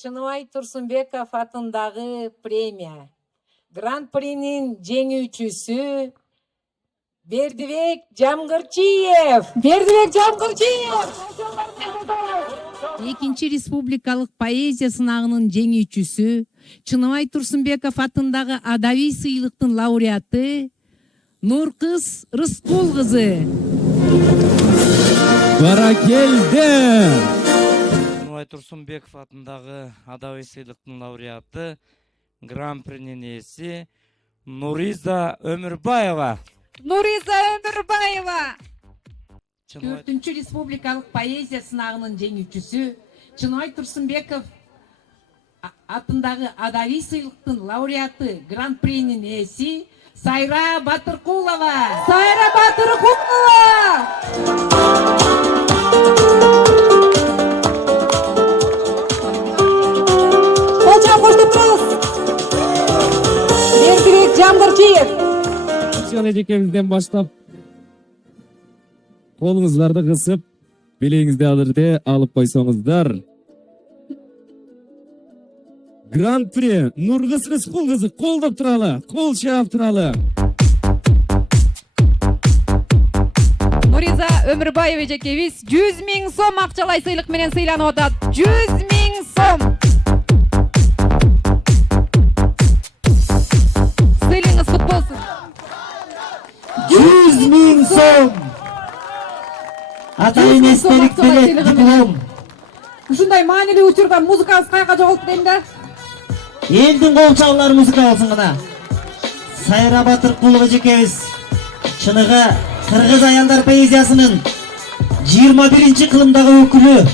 Чыныбай Турсунбеков атындагы премия. Гран-принин жеңүүчүсү Бердибек Жамгырчиев. Бердибек Жамгырчиев. Экинчи республикалык поэзия сынагынын жеңүүчүсү, Чыныбай Турсунбеков атындагы адабий сыйлыктын лауреаты Нуркыз Рыскул кызы. Баракелде. Чыныбай Турсунбеков атындагы адабий сыйлыктын лауреаты, гран-принин ээси Нуриза Өмүрбаева. Нуриза Өмүрбаева. 4-чү республикалык поэзия сынагынын жеңүүчүсү, Чыныбай Турсунбеков атындагы адабий сыйлыктын лауреаты, гран-принин ээси Сайра Батыркулова. Сайра Батыркулова. Колчан коштоп турабыз. Бердибек Жамгырчиев. Эжекемизден баштап колуңуздарды кысып, белеңизди алырды алып койсоңуздар. Гран-при Нургыз Рыскул кызы колдоп туралы, кол чаап туралы. Нуриза Өмүрбаева эжекебиз 100 000 сом акчалай сыйлык менен сыйланып атат. 100 000 сом. Сыйлыгыңыз кут болсун. 100 000 сом. Атайын эстелик берет диплом. Ушундай маанилүү учурда музыкабыз каяка жоголду дейм да. Элдин кол чабуулары музыка болсун гана. Сайра Батыркулова эжекебиз чыныгы кыргыз аялдар поэзиясынын 21-кылымдагы өкүлү.